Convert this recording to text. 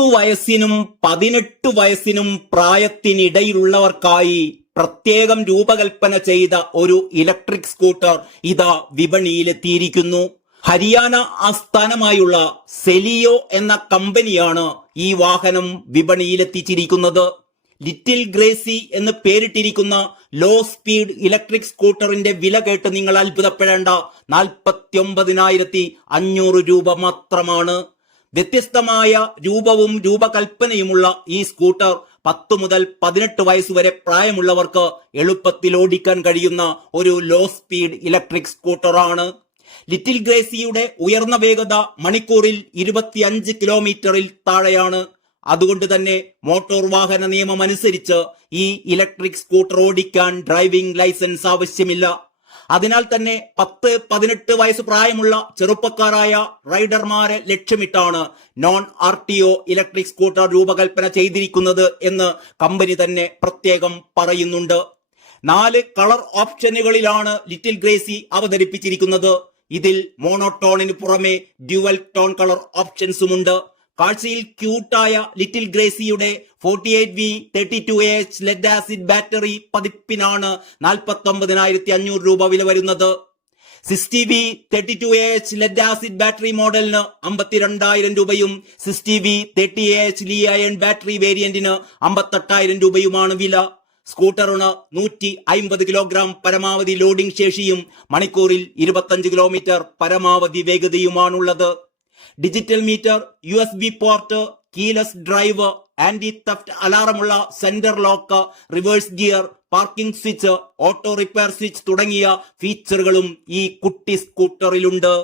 10 വയസ്സിനും 18 വയസ്സിനും പ്രായത്തിനിടയിലുള്ളവർക്കായി പ്രത്യേകം രൂപകൽപ്പന ചെയ്ത ഒരു ഇലക്ട്രിക് സ്കൂട്ടർ ഇതാ വിപണിയിലെത്തിയിരിക്കുന്നു. ഹരിയാന ആസ്ഥാനമായുള്ള സെലിയോ എന്ന കമ്പനിയാണ് ഈ വാഹനം വിപണിയിലെത്തിച്ചിരിക്കുന്നത്. ലിറ്റിൽ ഗ്രേസി എന്ന് പേരിട്ടിരിക്കുന്ന ലോ സ്പീഡ് ഇലക്ട്രിക് സ്കൂട്ടറിന്റെ വില കേട്ട് നിങ്ങൾ അത്ഭുതപ്പെടേണ്ട. 49,500 രൂപ മാത്രമാണ്. വ്യത്യസ്തമായ രൂപവും രൂപകൽപ്പനയുമുള്ള ഈ സ്കൂട്ടർ 10 മുതൽ 18 വയസ്സുവരെ പ്രായമുള്ളവർക്ക് എളുപ്പത്തിൽ ഓടിക്കാൻ കഴിയുന്ന ഒരു ലോ സ്പീഡ് ഇലക്ട്രിക് സ്കൂട്ടറാണ്. ലിറ്റിൽ ഗ്രേസിയുടെ ഉയർന്ന വേഗത മണിക്കൂറിൽ 25 കിലോമീറ്ററിൽ താഴെയാണ്. അതുകൊണ്ട് തന്നെ മോട്ടോർ വാഹന നിയമം അനുസരിച്ച് ഈ ഇലക്ട്രിക് സ്കൂട്ടർ ഓടിക്കാൻ ഡ്രൈവിംഗ് ലൈസൻസ് ആവശ്യമില്ല. അതിനാൽ തന്നെ 10-18 വയസ്സ് പ്രായമുള്ള ചെറുപ്പക്കാരായ റൈഡർമാരെ ലക്ഷ്യമിട്ടാണ് നോൺ RTO ഇലക്ട്രിക് സ്കൂട്ടർ രൂപകൽപ്പന ചെയ്തിരിക്കുന്നത് എന്ന് കമ്പനി തന്നെ പ്രത്യേകം പറയുന്നുണ്ട്. 4 കളർ ഓപ്ഷനുകളിലാണ് ലിറ്റിൽ ഗ്രേസി അവതരിപ്പിച്ചിരിക്കുന്നത്. ഇതിൽ മോണോടോണിന് പുറമെ ഡ്യുവൽ ടോൺ കളർ ഓപ്ഷൻസുമുണ്ട്. കാഴ്ചയിൽ ക്യൂട്ടായ ലിറ്റിൽ ഗ്രേസിയുടെ 48V 32Ah lead acid battery പതിപ്പിനാണ് 49,500 രൂപ വില വരുന്നത്. 60V 32Ah lead acid battery മോഡലിന് 52,000 രൂപയും 60V 30Ah Lee ion battery വേരിയന്റിന് 58,000 രൂപയുമാണ് വില. സ്കൂട്ടറിന് 150 കിലോഗ്രാം പരമാവധി ലോഡിംഗ് ശേഷിയും മണിക്കൂറിൽ 25 കിലോമീറ്റർ പരമാവധി വേഗതയുമാണുള്ളത്. Digital meter, USB port, keyless drive, anti theft അലാറമുള്ള centre lock, reverse gear, parking switch, auto repair switch തുടങ്ങിയ ഫീച്ചറുകളും ഈ കുട്ടി സ്കൂട്ടറിലുണ്ട്.